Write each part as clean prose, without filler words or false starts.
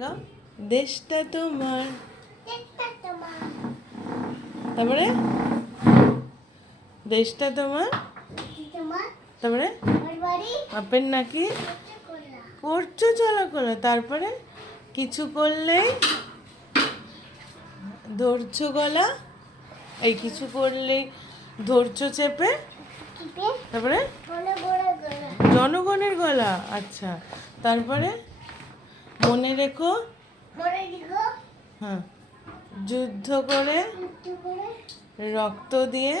গাও। দেশটা তোমার, তারপরে দেশটা তোমার, তারপরে বাপের নাকি করছো চলা করো, তারপরে কিছু করলেই ধরছো গলা, এই কিছু করলেই ধরছো চেপে, তারপরে জনগণের গলা। আচ্ছা, তারপরে মনে রেখো, হ্যাঁ, যুদ্ধ করে রক্ত দিয়ে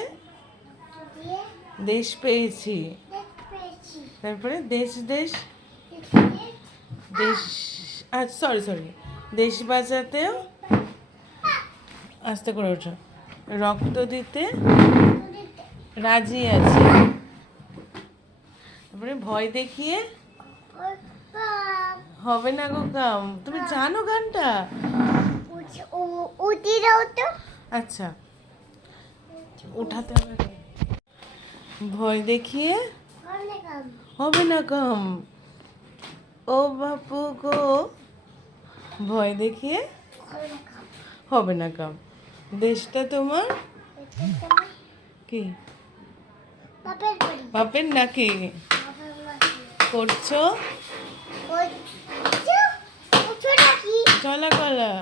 দেশ পেয়েছি। তারপরে দেশ দেশ দেশ, সরি দেশ বাঁচাতেও, আস্তে করে ওঠো, রক্ত দিতে রাজি আছে। তারপরে ভয় দেখিয়ে হবে না গো কাম। তুমি জানো গানটা? আচ্ছা, উঠাতে হবে। ভয় দেখিয়ে হবে না কাম, ও বাপু গো, ভয় দেখিয়ে হবে না কাম। দেশটা তোমার কি, বাপের নাকি করছো চলা কলা,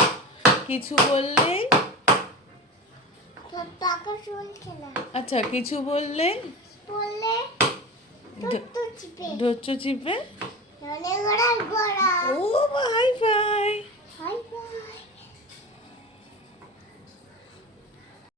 কিছু বললেই, আচ্ছা কিছু বললে ধরছো চিপে। ও হাই ফাই।